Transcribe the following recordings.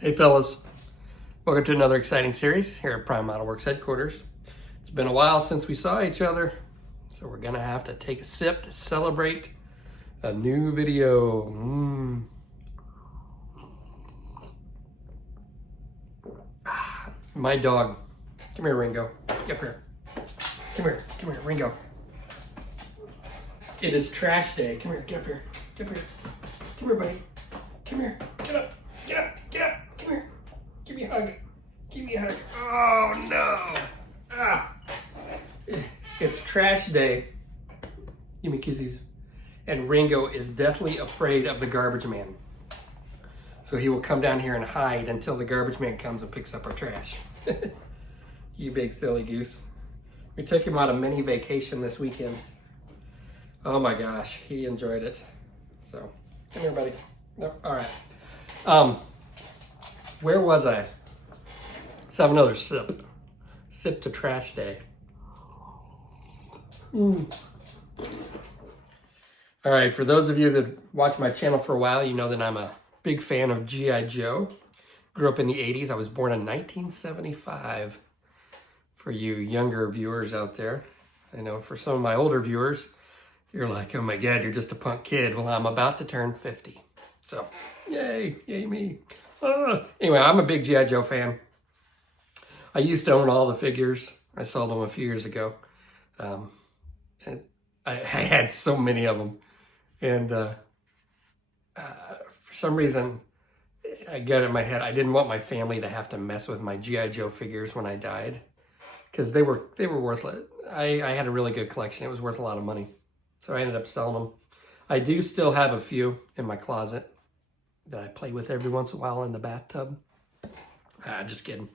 Hey fellas, welcome to another exciting series here at Prime Model Works headquarters. It's been a while since we saw each other, so we're gonna have to take a sip to celebrate a new video. My dog, come here Ringo, get up here. Come here Ringo. It is trash day, come here, get up here, get up here. Come here buddy, come here, get up, come here. Give me a hug. Give me a hug. Oh no. It's trash day. Give me kisses. And Ringo is deathly afraid of the garbage man. So he will come down here and hide until the garbage man comes and picks up our trash. You big silly goose. We took him on a mini vacation this weekend. Oh my gosh, he enjoyed it. So, come here buddy. No, all right. Where was I? Let's have another sip. Sip to trash day. All right, for those of you that watch my channel for a while, you know that I'm a big fan of GI Joe. Grew up in the 80s. I was born in 1975. For you younger viewers out there, I know for some of my older viewers, you're like, oh my God, you're just a punk kid. Well, I'm about to turn 50. So, yay me. Anyway, I'm a big GI Joe fan. I used to own all the figures. I sold them a few years ago. And I had so many of them. And for some reason, I got it in my head, I didn't want my family to have to mess with my GI Joe figures when I died. Because they were worthless. I had a really good collection. It was worth a lot of money. So I ended up selling them. I do still have a few in my closet that I play with every once in a while in the bathtub. Just kidding.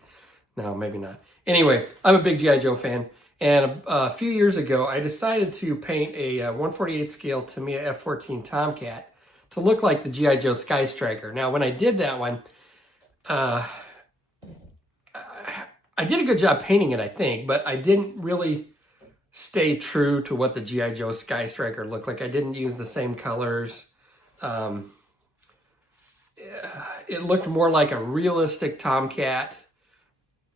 No, maybe not. Anyway, I'm a big GI Joe fan. And a few years ago, I decided to paint a 1/48 scale Tamiya F-14 Tomcat to look like the GI Joe Skystriker. Now, when I did that one, I did a good job painting it, I think, but I didn't really stay true to what the GI Joe Skystriker looked like. I didn't use the same colors. It looked more like a realistic Tomcat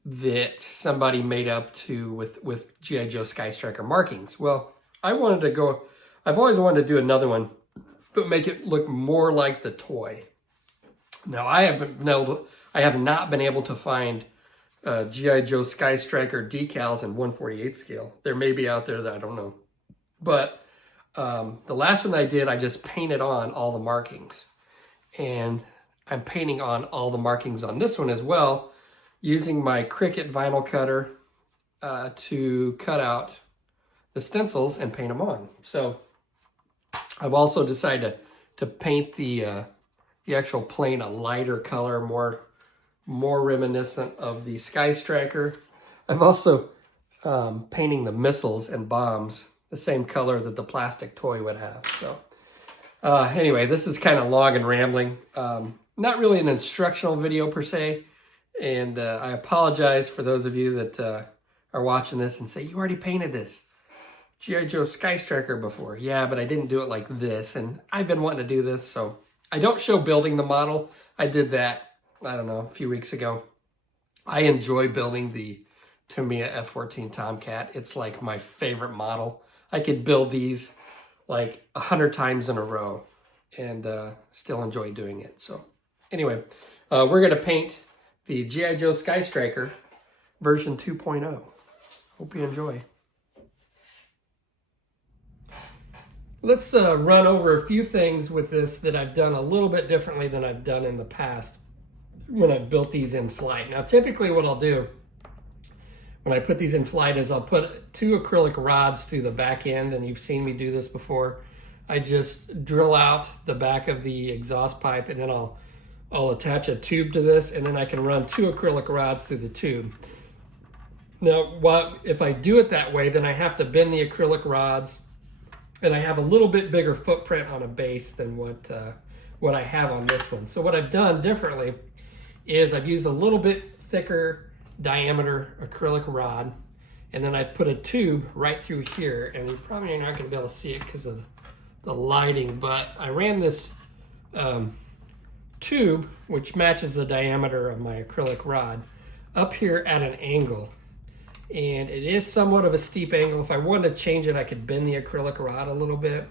that somebody made up to with GI Joe Skystriker markings. Well, I've always wanted to do another one, but make it look more like the toy. Now, I have not been able to find GI Joe Skystriker decals in 1/48 scale. There may be out there that I don't know. But the last one I did, I just painted on all the markings. And I'm painting on all the markings on this one as well, using my Cricut vinyl cutter to cut out the stencils and paint them on. So I've also decided to paint the actual plane a lighter color, more reminiscent of the Skystriker. I've also painting the missiles and bombs the same color that the plastic toy would have. So anyway, this is kind of long and rambling. Not really an instructional video per se. And I apologize for those of you that are watching this and say, you already painted this GI Joe Skystriker before. Yeah, but I didn't do it like this. And I've been wanting to do this. So I don't show building the model. I did that, I don't know, a few weeks ago. I enjoy building the Tamiya F-14 Tomcat. It's like my favorite model. I could build these like 100 times in a row and still enjoy doing it. So anyway, we're going to paint the GI Joe Skystriker version 2.0. Hope you enjoy. Let's run over a few things with this that I've done a little bit differently than I've done in the past when I've built these in flight. Now, typically what I'll do when I put these in flight is I'll put 2 acrylic rods through the back end, and you've seen me do this before. I just drill out the back of the exhaust pipe, and then I'll attach a tube to this, and then I can run 2 acrylic rods through the tube. Now, if I do it that way, then I have to bend the acrylic rods, and I have a little bit bigger footprint on a base than what I have on this one. So what I've done differently is I've used a little bit thicker diameter acrylic rod, and then I've put a tube right through here, and you're probably not going to be able to see it because of the lighting, but I ran this tube, which matches the diameter of my acrylic rod, up here at an angle. And it is somewhat of a steep angle. If I wanted to change it, I could bend the acrylic rod a little bit.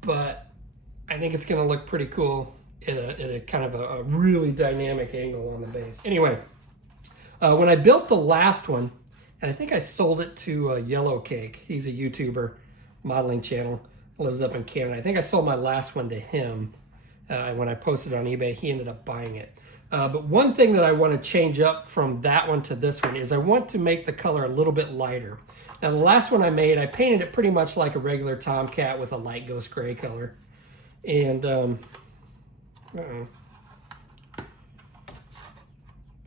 But I think it's gonna look pretty cool at a kind of a really dynamic angle on the base. Anyway, when I built the last one, and I think I sold it to Yellow Cake. He's a YouTuber, modeling channel, lives up in Canada. I think I sold my last one to him when I posted it on eBay. He ended up buying it. But one thing that I want to change up from that one to this one is I want to make the color a little bit lighter. Now the last one I made, I painted it pretty much like a regular Tomcat with a light ghost gray color. And, okay,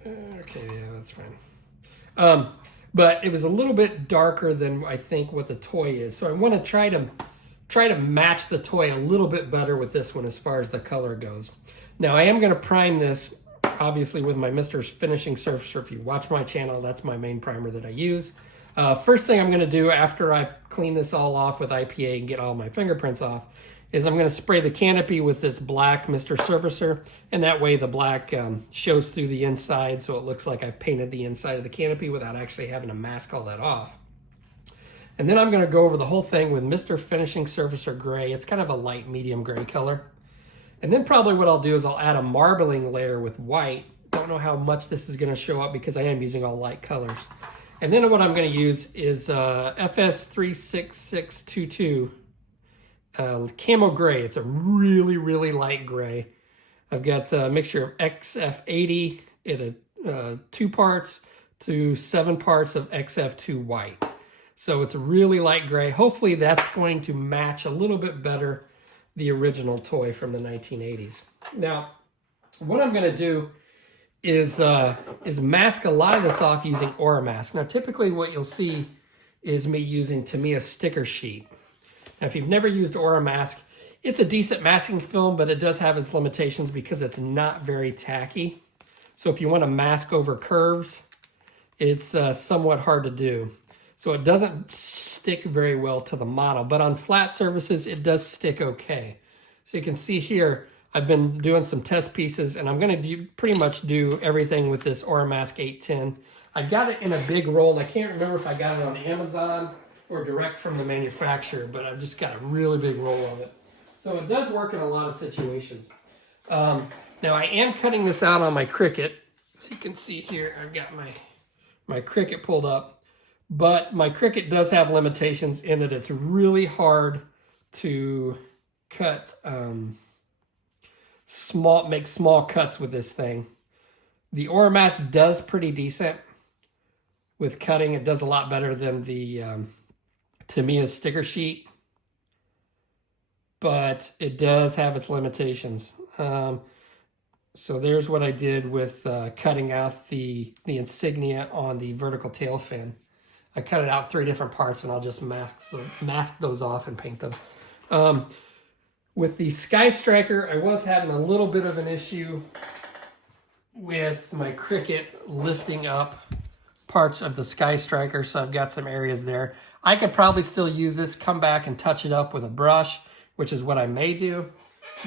yeah, that's fine. But it was a little bit darker than I think what the toy is. So I want to try to match the toy a little bit better with this one as far as the color goes. Now I am going to prime this, obviously, with my Mr. Finishing Surfacer. If you watch my channel, that's my main primer that I use. First thing I'm going to do after I clean this all off with IPA and get all my fingerprints off is I'm going to spray the canopy with this black Mr. Surfacer, and that way the black shows through the inside, so it looks like I've painted the inside of the canopy without actually having to mask all that off. And then I'm going to go over the whole thing with Mr. Finishing Surfacer Gray. It's kind of a light medium gray color. And then probably what I'll do is I'll add a marbling layer with white. Don't know how much this is going to show up because I am using all light colors. And then what I'm going to use is FS36622 Camo Gray. It's a really, really light gray. I've got a mixture of XF80 in 2 parts to 7 parts of XF2 white. So it's a really light gray. Hopefully that's going to match a little bit better the original toy from the 1980s. Now, what I'm going to do is mask a lot of this off using Aura Mask. Now, typically what you'll see is me using Tamiya sticker sheet. Now, if you've never used Aura Mask, it's a decent masking film, but it does have its limitations because it's not very tacky. So if you want to mask over curves, it's somewhat hard to do. So it doesn't stick very well to the model, but on flat surfaces, it does stick okay. So you can see here, I've been doing some test pieces, and I'm going to pretty much do everything with this Aura Mask 810. I got it in a big roll, and I can't remember if I got it on Amazon or direct from the manufacturer, but I've just got a really big roll of it. So it does work in a lot of situations. Now I am cutting this out on my Cricut. So you can see here, I've got my Cricut pulled up, but my Cricut does have limitations in that it's really hard to cut, make small cuts with this thing. The Aura Mask does pretty decent with cutting. It does a lot better than the Tamiya sticker sheet, but it does have its limitations. So there's what I did with cutting out the Insignia on the vertical tail fin. I cut it out 3 different parts, and I'll just mask those off and paint those. With the Skystriker, I was having a little bit of an issue with my Cricut lifting up parts of the Skystriker, so I've got some areas there. I could probably still use this, come back and touch it up with a brush, which is what I may do.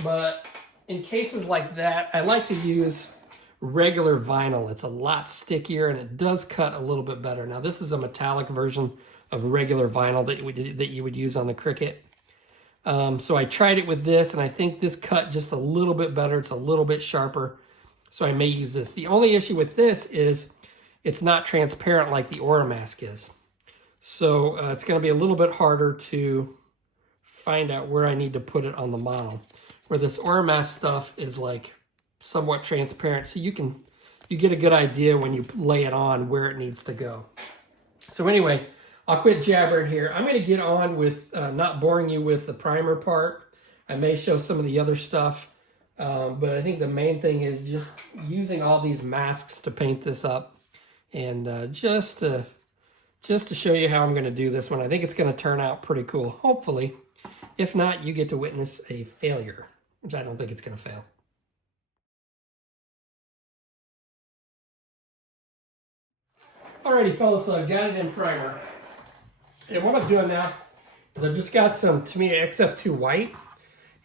But in cases like that, I like to use regular vinyl. It's a lot stickier and it does cut a little bit better. Now this is a metallic version of regular vinyl that you would use on the Cricut. So I tried it with this, and I think this cut just a little bit better. It's a little bit sharper, so I may use this. The only issue with this is it's not transparent like the Aura Mask is. So it's going to be a little bit harder to find out where I need to put it on the model. Where this Aura Mask stuff is like somewhat transparent, so you get a good idea when you lay it on where it needs to go. So anyway, I'll quit jabbering here. I'm going to get on with not boring you with the primer part. I may show some of the other stuff, but I think the main thing is just using all these masks to paint this up, and just to show you how I'm going to do this one. I think it's going to turn out pretty cool, hopefully. If not, you get to witness a failure, which I don't think it's going to fail. Alrighty, fellas, so I've got it in primer. And what I'm doing now is I've just got some Tamiya XF2 white,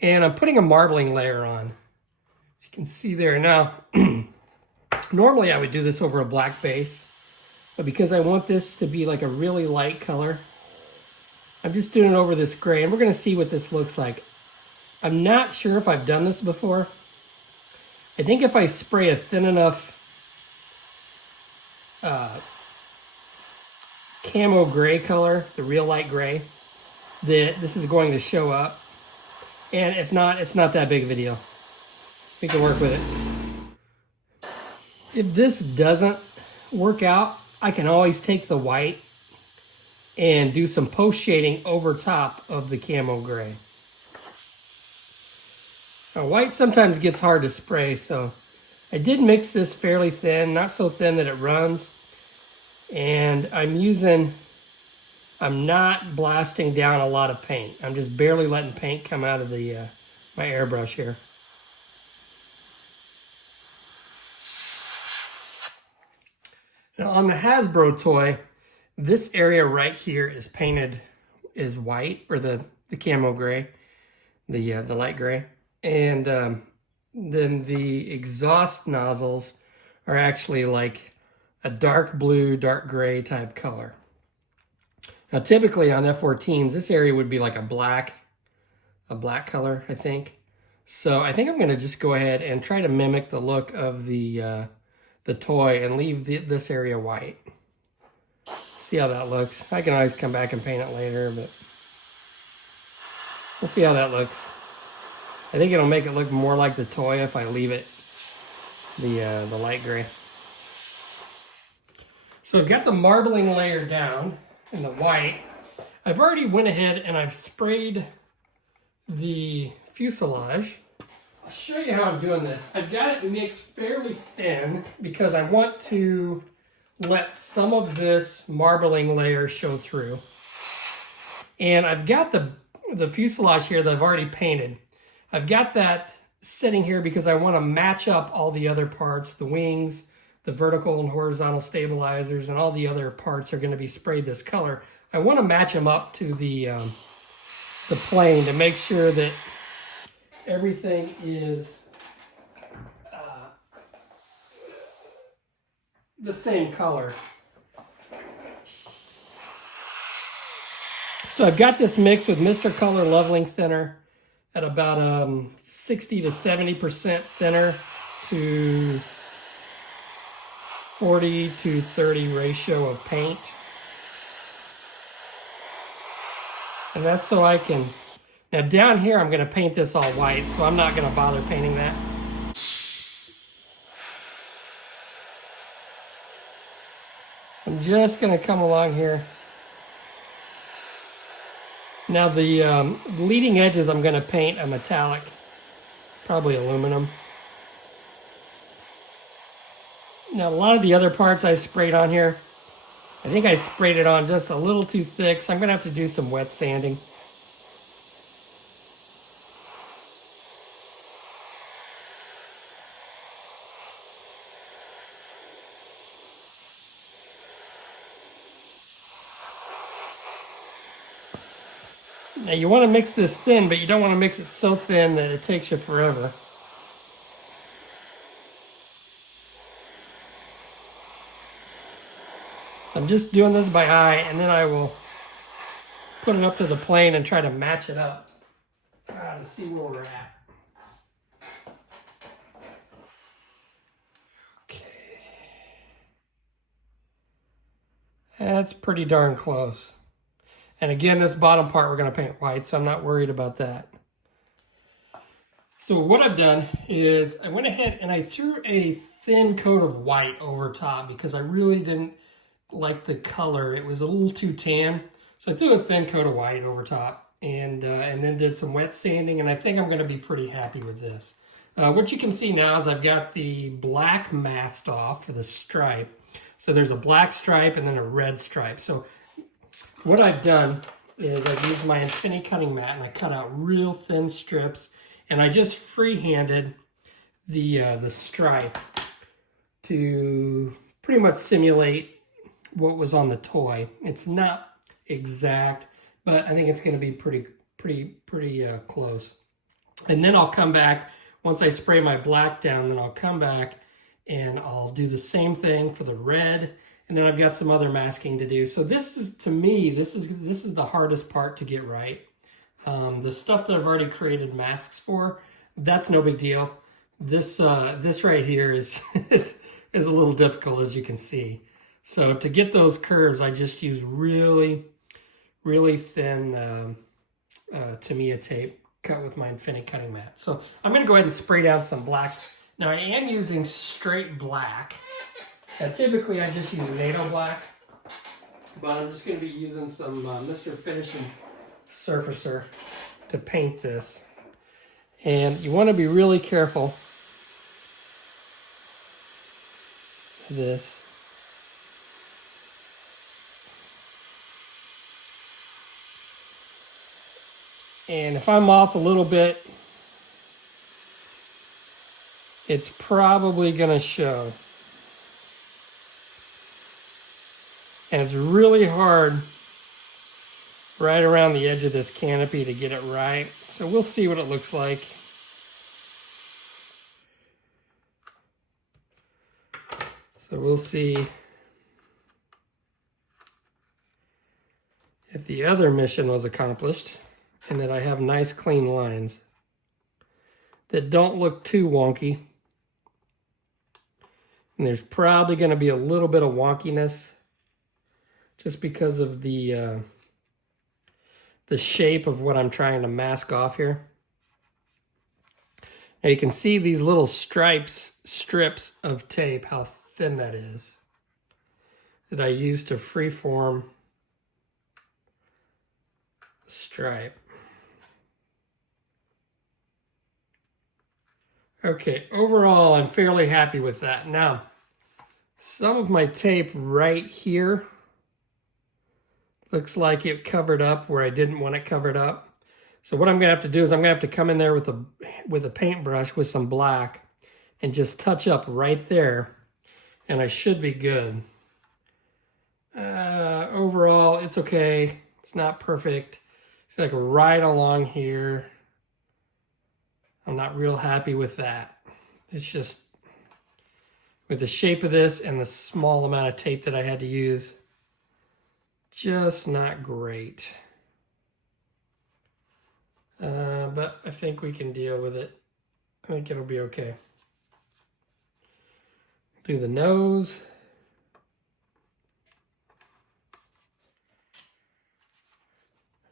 and I'm putting a marbling layer on. can see there now. Normally I would do this over a black base, but because I want this to be like a really light color, I'm just doing it over this gray, and we're going to see what this looks like. I'm not sure if I've done this before. I think if I spray a thin enough camo gray color, the real light gray, that this is going to show up. And if not, it's not that big of a deal. We can work with it. If this doesn't work out, I can always take the white and do some post shading over top of the camo gray. Now, white sometimes gets hard to spray, so I did mix this fairly thin, not so thin that it runs. And I'm not blasting down a lot of paint. I'm just barely letting paint come out of the my airbrush here. Now on the Hasbro toy, this area right here is painted is white, or the camo gray, the light gray, and then the exhaust nozzles are actually like a dark blue, dark gray type color. Now typically on F-14s, this area would be like a black color, I think. So I think I'm going to just go ahead and try to mimic the look of the toy and leave this area white. See how that looks. I can always come back and paint it later, but we'll see how that looks. I think it'll make it look more like the toy if I leave it the light gray. So I've got the marbling layer down in the white. I've already went ahead and I've sprayed the fuselage. I'll show you how I'm doing this. I've got it mixed fairly thin because I want to let some of this marbling layer show through. And I've got the fuselage here that I've already painted. I've got that sitting here because I want to match up all the other parts, the wings, the vertical and horizontal stabilizers, and all the other parts are going to be sprayed this color. I want to match them up to the plane to make sure that everything is the same color. So I've got this mix with Mr. Color Leveling Thinner at about 60 to 70% thinner to 40 to 30 ratio of paint. And that's so I can, now down here I'm going to paint this all white, so I'm not going to bother painting that. I'm just going to come along here. Now the leading edges I'm going to paint a metallic, probably aluminum. Now a lot of the other parts I sprayed on here, I think I sprayed it on just a little too thick, so I'm going to have to do some wet sanding. Now you want to mix this thin, but you don't want to mix it so thin that it takes you forever. I'm just doing this by eye, and then I will put it up to the plane and try to match it up to see where we're at. Okay. That's pretty darn close. And again, this bottom part we're going to paint white, so I'm not worried about that. So what I've done is I went ahead and I threw a thin coat of white over top because I really didn't like the color. It was a little too tan. So I threw a thin coat of white over top and then did some wet sanding, and I think I'm going to be pretty happy with this. What you can see now is I've got the black masked off for the stripe. So there's a black stripe and then a red stripe. So what I've done is I've used my Infinity cutting mat and I cut out real thin strips, and I just free-handed the stripe to pretty much simulate what was on the toy. It's not exact, but I think it's going to be pretty close. And then I'll come back once I spray my black down, then I'll come back and I'll do the same thing for the red, and then I've got some other masking to do. So this is, to me, this is the hardest part to get right. The stuff that I've already created masks for, that's no big deal. This right here is is a little difficult, as you can see. So to get those curves, I just use really thin Tamiya tape cut with my Infinity cutting mat. So I'm going to go ahead and spray down some black. Now I am using straight black. Now typically I just use NATO black, but I'm just going to be using some Mr. Finishing Surfacer to paint this. And you want to be really careful of this. And if I'm off a little bit, it's probably going to show. And it's really hard right around the edge of this canopy to get it right. So we'll see what it looks like. So we'll see if the other mission was accomplished and that I have nice clean lines that don't look too wonky. And there's probably going to be a little bit of wonkiness just because of the shape of what I'm trying to mask off here. Now you can see these little strips of tape, how thin that is, that I use to freeform the stripe. Okay, overall, I'm fairly happy with that. Now, some of my tape right here looks like it covered up where I didn't want it covered up. So what I'm going to have to do is I'm going to have to come in there with a paintbrush with some black and just touch up right there, and I should be good. Overall, it's okay. It's not perfect. It's like right along here. I'm not real happy with that. It's just, with the shape of this and the small amount of tape that I had to use, just not great. But I think we can deal with it. I think it'll be okay. Do the nose.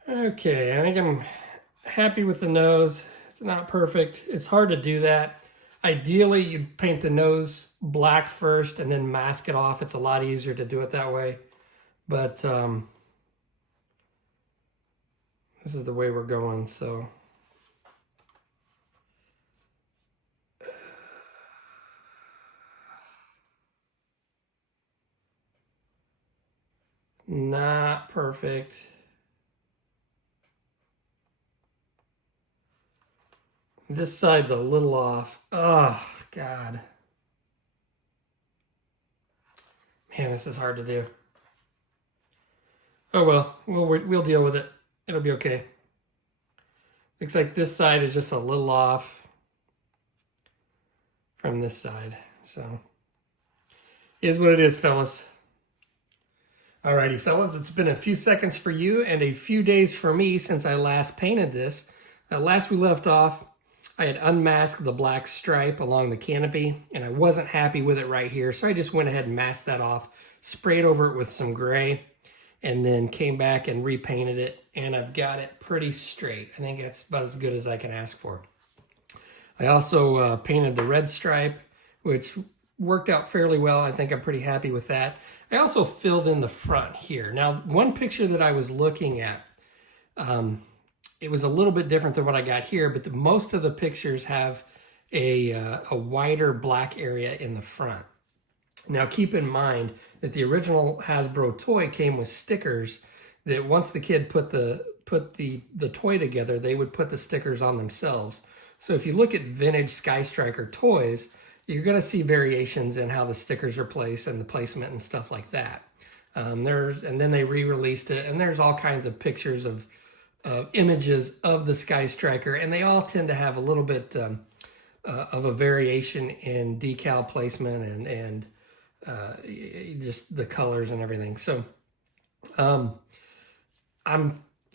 Okay, I think I'm happy with the nose. It's not perfect. It's hard to do that. Ideally, you'd paint the nose black first and then mask it off. It's a lot easier to do it that way. But this is the way we're going, so. Not perfect. This side's a little off. Oh, God. Man, this is hard to do. Oh, well, we'll deal with it. It'll be okay. Looks like this side is just a little off from this side. So, is what it is, fellas. Alrighty, fellas, it's been a few seconds for you and a few days for me since I last painted this. Last we left off, I had unmasked the black stripe along the canopy, and I wasn't happy with it right here, so I just went ahead and masked that off, sprayed over it with some gray, and then came back and repainted it, and I've got it pretty straight. I think that's about as good as I can ask for. I also painted the red stripe, which worked out fairly well. I think I'm pretty happy with that. I also filled in the front here. Now, one picture that I was looking at, it was a little bit different than what I got here, but most of the pictures have a wider black area in the front. Now, keep in mind that the original Hasbro toy came with stickers that once the kid put the toy together, they would put the stickers on themselves. So if you look at vintage Skystriker toys, you're going to see variations in how the stickers are placed and the placement and stuff like that. And then they re-released it, and there's all kinds of pictures of images of the Skystriker, and they all tend to have a little bit of a variation in decal placement and just the colors and everything. So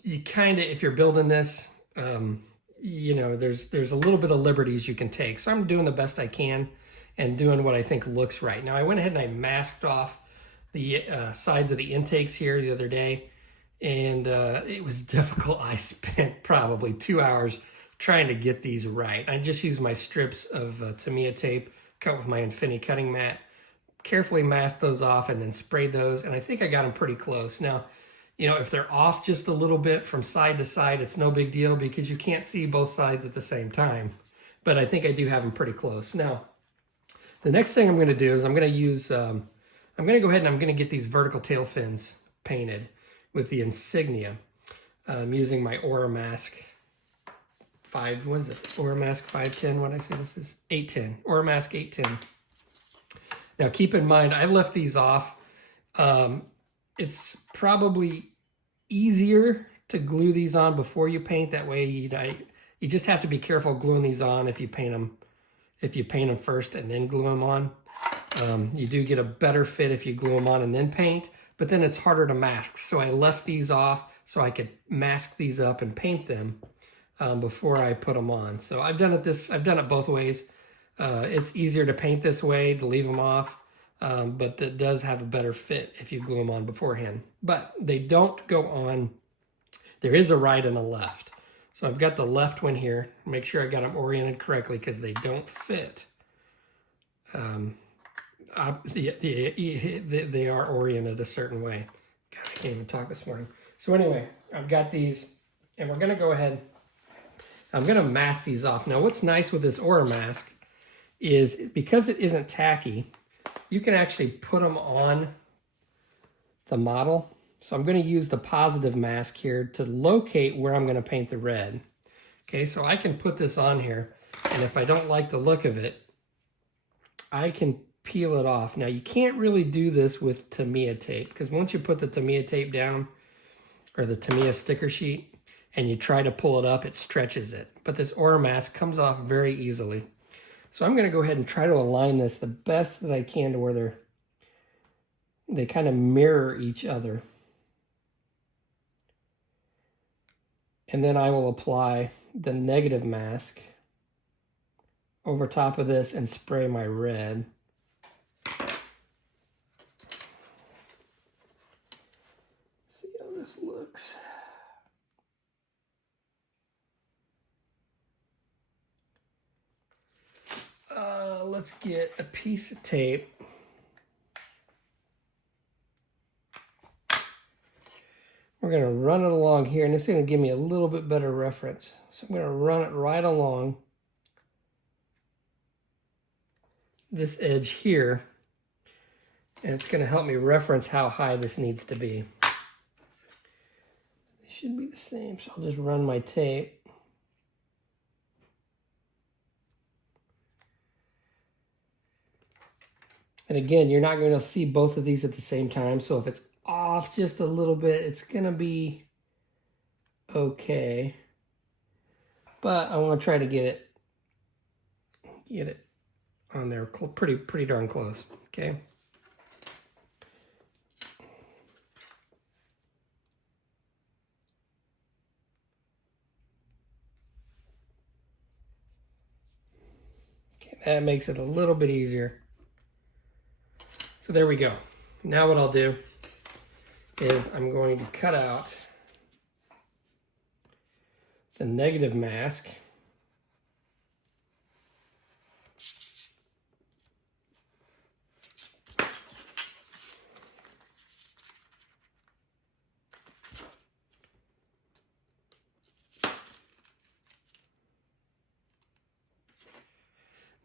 you kind of, if you're building this, you know, there's a little bit of liberties you can take. So I'm doing the best I can and doing what I think looks right. Now I went ahead and I masked off the sides of the intakes here the other day, and it was difficult. I spent probably 2 hours trying to get these right. I just used my strips of Tamiya tape cut with my Infinity cutting mat, carefully masked those off and then sprayed those, and I think I got them pretty close. Now, you know, if they're off just a little bit from side to side, it's no big deal because you can't see both sides at the same time. But I think I do have them pretty close. Now, the next thing I'm going to do is I'm going to use, I'm going to go ahead and I'm going to get these vertical tail fins painted with the Insignia. I'm using my Aura Mask 5, what is it? Aura Mask 510, what did I say this is? 810, Aura Mask 810. Now keep in mind, I left these off. It's probably easier to glue these on before you paint. That way you just have to be careful gluing these on if you paint them first and then glue them on. You do get a better fit if you glue them on and then paint, but then it's harder to mask. So I left these off so I could mask these up and paint them before I put them on. So I've done it both ways. It's easier to paint this way, to leave them off. But it does have a better fit if you glue them on beforehand. But they don't go on. There is a right and a left. So I've got the left one here. Make sure I got them oriented correctly because they don't fit. They are oriented a certain way. God, I can't even talk this morning. So anyway, I've got these, and we're going to go ahead. I'm going to mask these off. Now, what's nice with this Aura Mask is because it isn't tacky, you can actually put them on the model. So I'm going to use the positive mask here to locate where I'm going to paint the red. Okay, so I can put this on here, and if I don't like the look of it, I can peel it off. Now, you can't really do this with Tamiya tape, because once you put the Tamiya tape down, or the Tamiya sticker sheet, and you try to pull it up, it stretches it. But this Aura Mask comes off very easily. So I'm going to go ahead and try to align this the best that I can to where they kind of mirror each other. And then I will apply the negative mask over top of this and spray my red. See how this looks. Let's get a piece of tape. We're going to run it along here, and it's going to give me a little bit better reference. So I'm going to run it right along this edge here, and it's going to help me reference how high this needs to be. They should be the same, so I'll just run my tape. And again, you're not going to see both of these at the same time. So if it's off just a little bit, it's going to be okay. But I want to try to get it on there pretty darn close. Okay. Okay, that makes it a little bit easier. So there we go. Now what I'll do is I'm going to cut out the negative mask.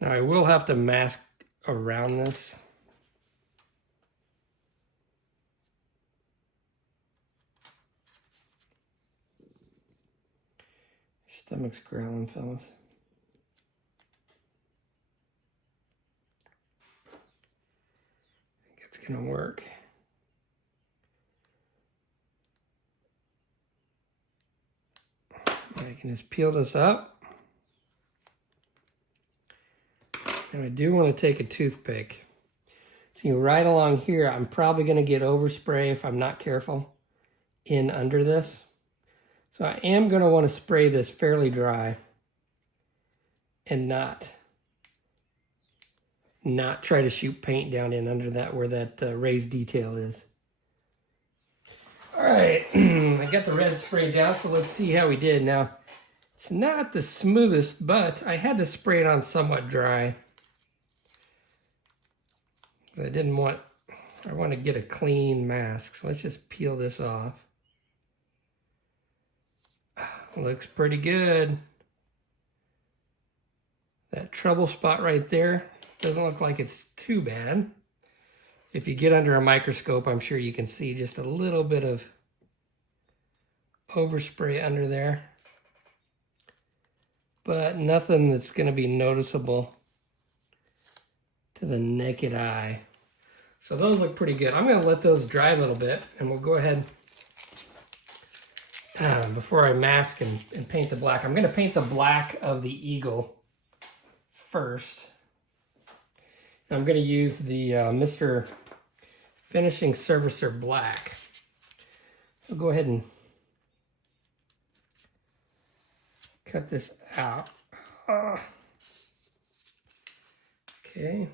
Now I will have to mask around this. Stomach's growling, fellas. I think it's gonna work. I can just peel this up. Now I do want to take a toothpick. See, right along here, I'm probably going to get overspray if I'm not careful in under this. So I am going to want to spray this fairly dry and not try to shoot paint down in under that where that raised detail is. All right, I got the red spray down, so let's see how we did. Now, it's not the smoothest, but I had to spray it on somewhat dry. I want to get a clean mask, so let's just peel this off. Looks pretty good. That trouble spot right there doesn't look like it's too bad. If you get under a microscope, I'm sure you can see just a little bit of overspray under there. But nothing that's going to be noticeable to the naked eye. So those look pretty good. I'm going to let those dry a little bit, and we'll go ahead before I mask and paint the black. I'm going to paint the black of the eagle first. I'm going to use the Mr. Finishing Surfacer Black. I'll go ahead and cut this out. Okay.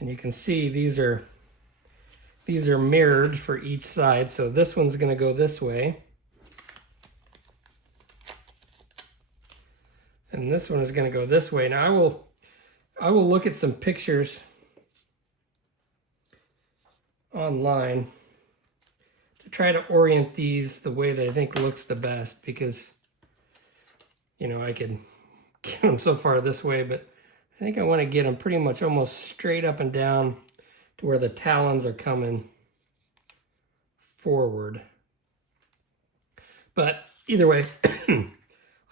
And you can see these are mirrored for each side. So this one's going to go this way. And this one is going to go this way. Now I will look at some pictures online to try to orient these the way that I think looks the best, because, you know, I could get them so far this way, but I think I want to get them pretty much almost straight up and down to where the talons are coming forward. But either way, I'm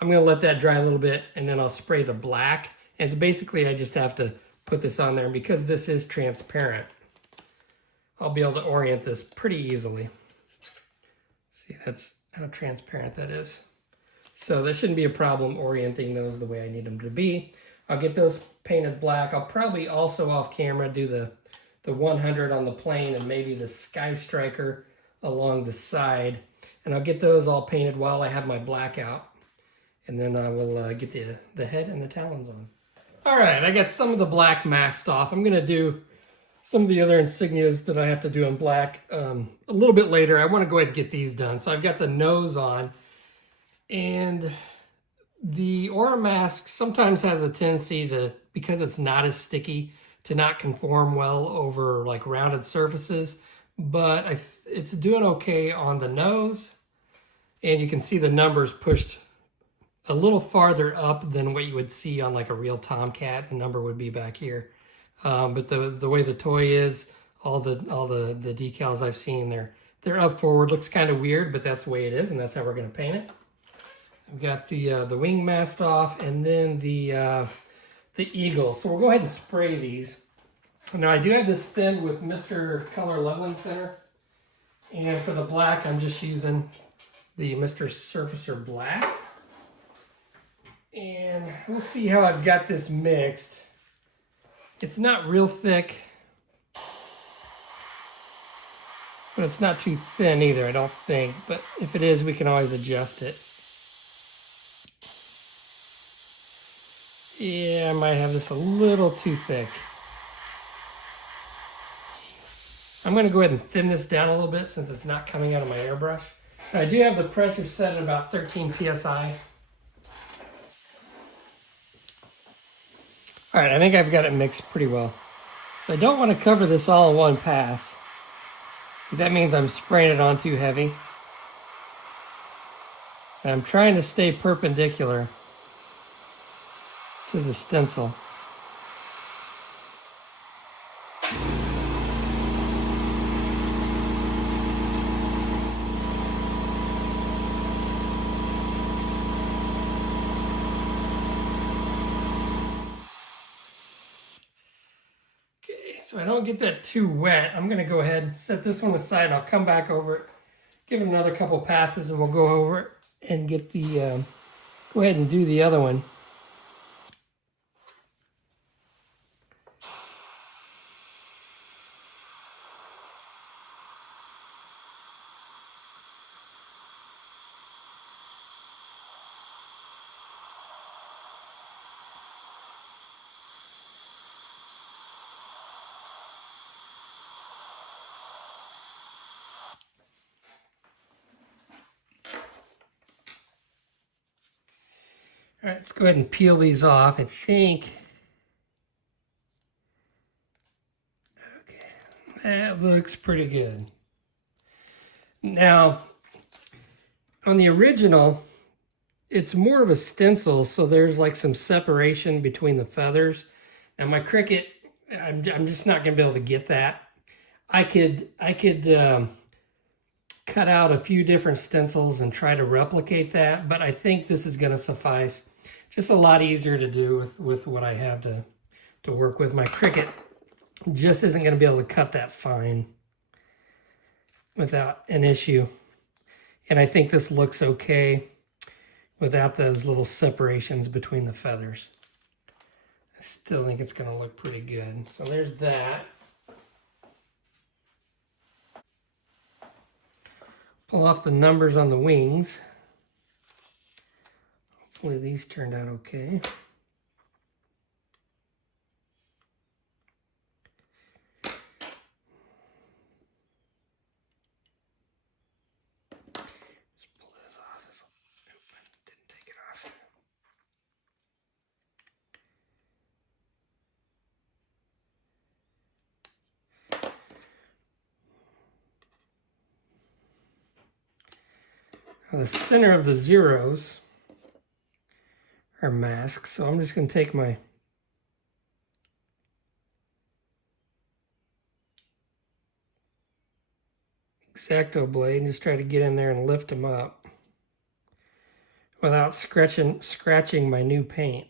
going to let that dry a little bit, and then I'll spray the black. And it's basically, I just have to put this on there. And because this is transparent, I'll be able to orient this pretty easily. See, that's how transparent that is. So there shouldn't be a problem orienting those the way I need them to be. I'll get those painted black. I'll probably also off camera do the 100 on the plane and maybe the Skystriker along the side. And I'll get those all painted while I have my black out. And then I will get the head and the talons on. All right, I got some of the black masked off. I'm gonna do some of the other insignias that I have to do in black a little bit later. I wanna go ahead and get these done. So I've got the nose on, and the Aura mask sometimes has a tendency to, because it's not as sticky, to not conform well over like rounded surfaces, but it's doing okay on the nose, and you can see the numbers pushed a little farther up than what you would see on like a real Tomcat. The number would be back here, but the way the toy is, all the decals I've seen, they're up forward. Looks kind of weird, but that's the way it is, and that's how we're going to paint it. I've got the wing masked off, and then the eagle. So we'll go ahead and spray these. Now I do have this thinned with Mr. Color Leveling Thinner, and for the black I'm just using the Mr. Surfacer Black. And we'll see how I've got this mixed. It's not real thick, but it's not too thin either, I don't think. But if it is, we can always adjust it. Yeah, I might have this a little too thick. I'm going to go ahead and thin this down a little bit since it's not coming out of my airbrush. Now, I do have the pressure set at about 13 psi. All right, I think I've got it mixed pretty well. So I don't want to cover this all in one pass, because that means I'm spraying it on too heavy. And I'm trying to stay perpendicular to the stencil. So I don't get that too wet, I'm gonna go ahead and set this one aside. I'll come back over it, give it another couple passes, and we'll go over it and get the, go ahead and do the other one. right, let's go ahead and peel these off. I think, okay, that looks pretty good. Now, on the original, it's more of a stencil, so there's like some separation between the feathers. Now my Cricut, I'm just not gonna be able to get that. I could cut out a few different stencils and try to replicate that, but I think this is gonna suffice. Just a lot easier to do with what I have to work with. My Cricut just isn't gonna be able to cut that fine without an issue. And I think this looks okay without those little separations between the feathers. I still think it's gonna look pretty good. So there's that. Pull off the numbers on the wings. Hopefully these turned out okay. The center of the zeros are masked, so I'm just going to take my X-Acto blade and just try to get in there and lift them up without scratching my new paint.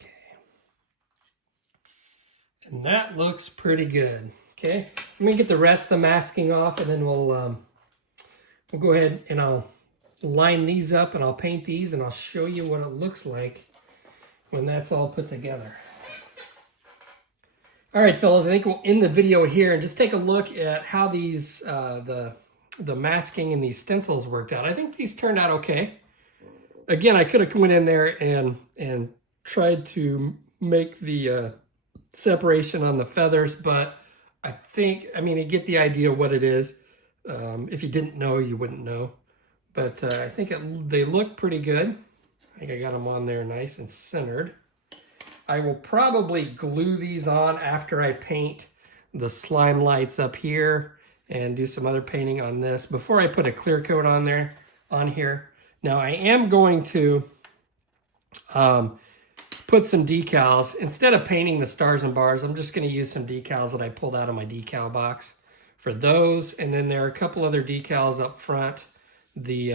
Okay. And that looks pretty good. Okay, let me get the rest of the masking off, and then we'll go ahead and I'll line these up and I'll paint these and I'll show you what it looks like when that's all put together. All right, fellas, I think we'll end the video here and just take a look at how these the masking and these stencils worked out. I think these turned out okay. Again, I could have went in there and tried to make the separation on the feathers, but I mean, you get the idea what it is. If you didn't know, you wouldn't know. But I think they look pretty good. I think I got them on there nice and centered. I will probably glue these on after I paint the slime lights up here and do some other painting on this before I put a clear coat on here. Now I am going to put some decals. Instead of painting the stars and bars, I'm just going to use some decals that I pulled out of my decal box for those. And then there are a couple other decals up front, the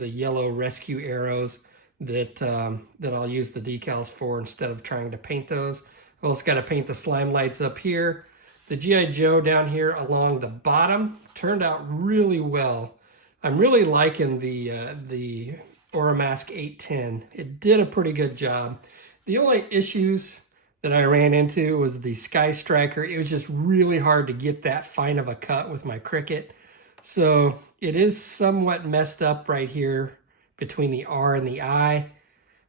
yellow rescue arrows that I'll use the decals for instead of trying to paint those. I've also got to paint the slime lights up here. The GI Joe down here along the bottom turned out really well. I'm really liking the Oramask 810. It did a pretty good job. The only issues that I ran into was the Skystriker. It was just really hard to get that fine of a cut with my Cricut. So it is somewhat messed up right here between the R and the I.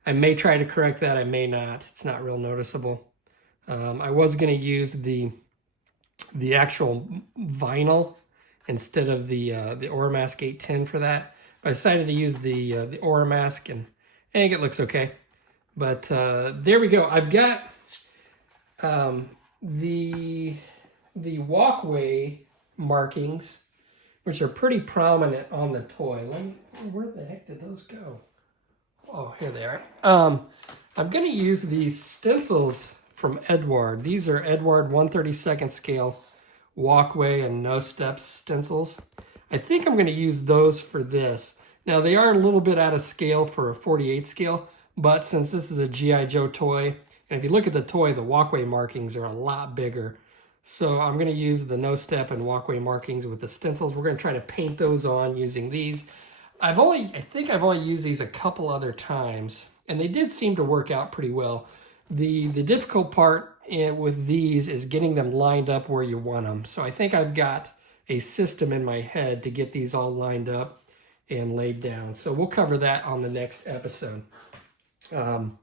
I may try to correct that. I may not. It's not real noticeable. I was going to use the actual vinyl instead of the Oramask 810 for that. But I decided to use the Oramask, and I think it looks okay. But there we go. I've got the walkway markings, which are pretty prominent on the toy. Where the heck did those go? Oh, here they are. I'm going to use these stencils from Edward. These are Edward 1/32 scale walkway and no steps stencils. I think I'm going to use those for this. Now, they are a little bit out of scale for a 48 scale, but since this is a GI Joe toy, and if you look at the toy, the walkway markings are a lot bigger. So I'm going to use the no step and walkway markings with the stencils. We're going to try to paint those on using these. I think I've only used these a couple other times, and they did seem to work out pretty well. The difficult part with these is getting them lined up where you want them. So I think I've got a system in my head to get these all lined up and laid down. So we'll cover that on the next episode. And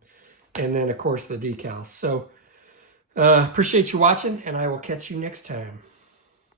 then, of course, the decals. So appreciate you watching, and I will catch you next time.